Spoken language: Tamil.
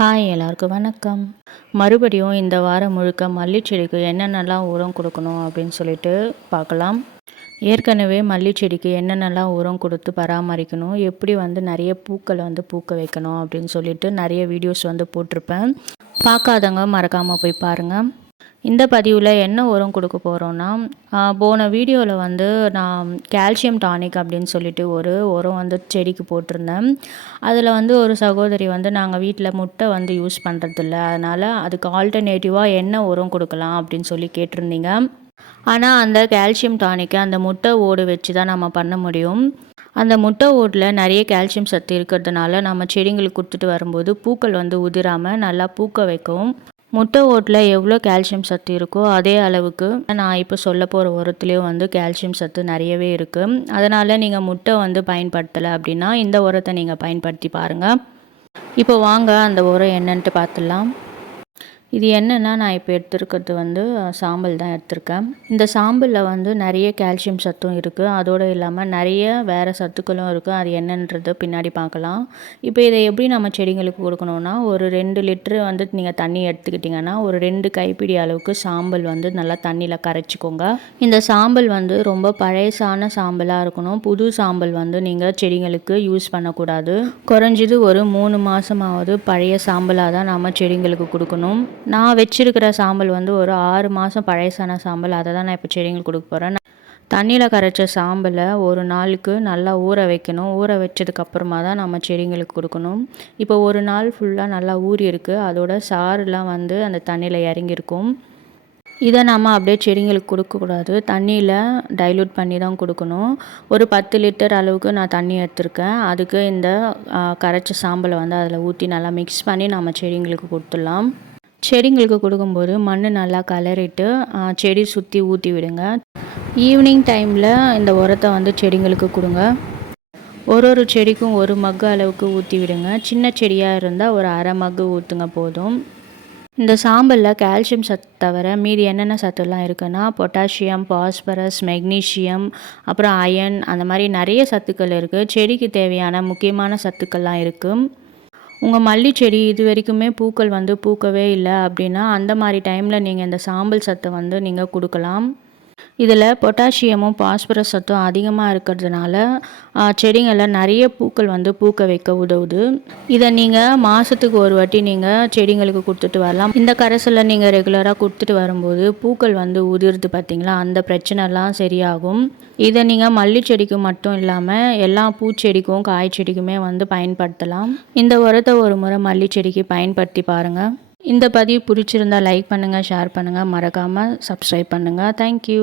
ஹாய் எல்லாருக்கும் வணக்கம். மறுபடியும் இந்த வாரம் முழுக்க மல்லி செடிக்கு என்னென்னலாம் உரம் கொடுக்கணும் அப்படின்னு சொல்லிட்டு பார்க்கலாம். ஏற்கனவே மல்லி செடிக்கு என்னென்னலாம் உரம் கொடுத்து பராமரிக்கணும், எப்படி நிறைய பூக்களை பூக்க வைக்கணும் அப்படின்னு சொல்லிட்டு நிறைய வீடியோஸ் போட்டிருப்பேன். பார்க்காதவங்க மறக்காமல் போய் பாருங்கள். இந்த பதிவில் என்ன உரம் கொடுக்க போகிறோன்னா, போன வீடியோவில் நான் கால்சியம் டானிக் அப்படின்னு சொல்லிட்டு ஒரு உரம் செடிக்கு போட்டிருந்தேன். அதில் ஒரு சகோதரி நாங்கள் வீட்டில் முட்டை யூஸ் பண்ணுறதில்ல, அதனால் அதுக்கு ஆல்டர்னேட்டிவாக என்ன உரம் கொடுக்கலாம் அப்படின்னு சொல்லி கேட்டிருந்தீங்க. ஆனால் அந்த கால்சியம் டானிக்கை அந்த முட்டை ஓடு வச்சு தான் நம்ம பண்ண முடியும். அந்த முட்டை ஓட்டில் நிறைய கால்சியம் சத்து இருக்கிறதுனால நம்ம செடிங்களுக்கு கொடுத்துட்டு வரும்போது பூக்கள் உதிராமல் நல்லா பூக்க வைக்கும். முட்டை ஓட்டில் எவ்வளோ கால்சியம் சத்து இருக்கோ அதே அளவுக்கு நான் இப்போ சொல்ல போகிற உரத்துலேயும் கால்சியம் சத்து நிறையவே இருக்குது. அதனால் நீங்கள் முட்டை பயன்படுத்தலை அப்படின்னா இந்த உரத்தை நீங்கள் பயன்படுத்தி பாருங்கள். இப்போ வாங்க அந்த உரம் என்னன்ட்டு பார்த்துடலாம். இது என்னென்னா, நான் இப்போ எடுத்துருக்கிறது சாம்பல் தான் எடுத்திருக்கேன். இந்த சாம்பலில் நிறைய கால்சியம் சத்தும் இருக்குது. அதோடு இல்லாமல் நிறைய வேறு சத்துக்களும் இருக்குது. அது என்னன்றது பின்னாடி பார்க்கலாம். இப்போ இதை எப்படி நம்ம செடிங்களுக்கு கொடுக்கணுன்னா, ஒரு 2 லிட்டரு நீங்கள் தண்ணி எடுத்துக்கிட்டிங்கன்னா ஒரு 2 கைப்பிடி அளவுக்கு சாம்பல் நல்லா தண்ணியில் கரைச்சிக்கோங்க. இந்த சாம்பல் ரொம்ப பழையசான சாம்பலாக இருக்கணும். புது சாம்பல் நீங்கள் செடிங்களுக்கு யூஸ் பண்ணக்கூடாது. குறைஞ்சது ஒரு 3 மாதமாவது பழைய சாம்பலாக தான் நம்ம செடிங்களுக்கு கொடுக்கணும். நான் வச்சுருக்கிற சாம்பல் ஒரு 6 மாதம் பழையசான சாம்பல், அதை தான் நான் இப்போ செடிங்களுக்கு கொடுக்க போகிறேன். தண்ணியில் கரைச்ச சாம்பலை ஒரு நாளுக்கு நல்லா ஊற வைக்கணும். ஊற வச்சதுக்கப்புறமா தான் நம்ம செடிங்களுக்கு கொடுக்கணும். இப்போ ஒரு நாள் ஃபுல்லாக நல்லா ஊறி இருக்குது. அதோட சாறுலாம் அந்த தண்ணியில் இறங்கியிருக்கும். இதை நம்ம அப்படியே செடிங்களுக்கு கொடுக்கக்கூடாது, தண்ணியில் டைல்யூட் பண்ணி தான் கொடுக்கணும். ஒரு 10 லிட்டர் அளவுக்கு நான் தண்ணி எடுத்திருக்கேன். அதுக்கு இந்த கரைச்ச சாம்பலை அதில் ஊற்றி நல்லா மிக்ஸ் பண்ணி நம்ம செடிங்களுக்கு கொடுத்துடலாம். செடிங்களுக்கு கொடுக்கும்போது மண் நல்லா கலரிட்டு செடி சுற்றி ஊற்றி விடுங்க. ஈவினிங் டைமில் இந்த உரத்தை செடிங்களுக்கு கொடுங்க. ஒரு செடிக்கும் 1 மக்கு அளவுக்கு ஊற்றி விடுங்க. சின்ன செடியாக இருந்தால் ஒரு அரை மக்கு ஊற்றுங்க போதும். இந்த சாம்பலில் கால்சியம் சத்து தவிர மீதி என்னென்ன சத்துலாம் இருக்குன்னா, பொட்டாசியம், பாஸ்பரஸ், மெக்னீஷியம், அப்புறம் அயன், அந்த மாதிரி நிறைய சத்துக்கள் இருக்குது. செடிக்கு தேவையான முக்கியமான சத்துக்கள்லாம் இருக்குது. உங்கள் மல்லி செடி இது வரைக்குமே பூக்கள் பூக்கவே இல்லை அப்படின்னா அந்த மாதிரி டைமில் நீங்கள் இந்த சாம்பல் சத்தை நீங்கள் கொடுக்கலாம். இதில் பொட்டாசியமும் பாஸ்பரஸ் சத்தும் அதிகமாக இருக்கிறதுனால செடிங்களில் நிறைய பூக்கள் பூக்க வைக்க உதவுது. இதை நீங்கள் மாதத்துக்கு ஒரு வாட்டி நீங்கள் செடிங்களுக்கு கொடுத்துட்டு வரலாம். இந்த கரைசலை நீங்கள் ரெகுலராக கொடுத்துட்டு வரும்போது பூக்கள் உதிர்ந்து பார்த்திங்களா, அந்த பிரச்சனைலாம் சரியாகும். இதை நீங்கள் மல்லி செடிக்கு மட்டும் இல்லாமல் எல்லா பூச்செடிக்கும் காய் செடிக்குமே பயன்படுத்தலாம். இந்த உரத்தை ஒரு முறை மல்லி செடிக்கு பயன்படுத்தி பாருங்கள். இந்த பதிவு பிடிச்சிருந்தால் லைக் பண்ணுங்கள், ஷேர் பண்ணுங்கள், மறக்காமல் சப்ஸ்கிரைப் பண்ணுங்கள். தேங்க்யூ.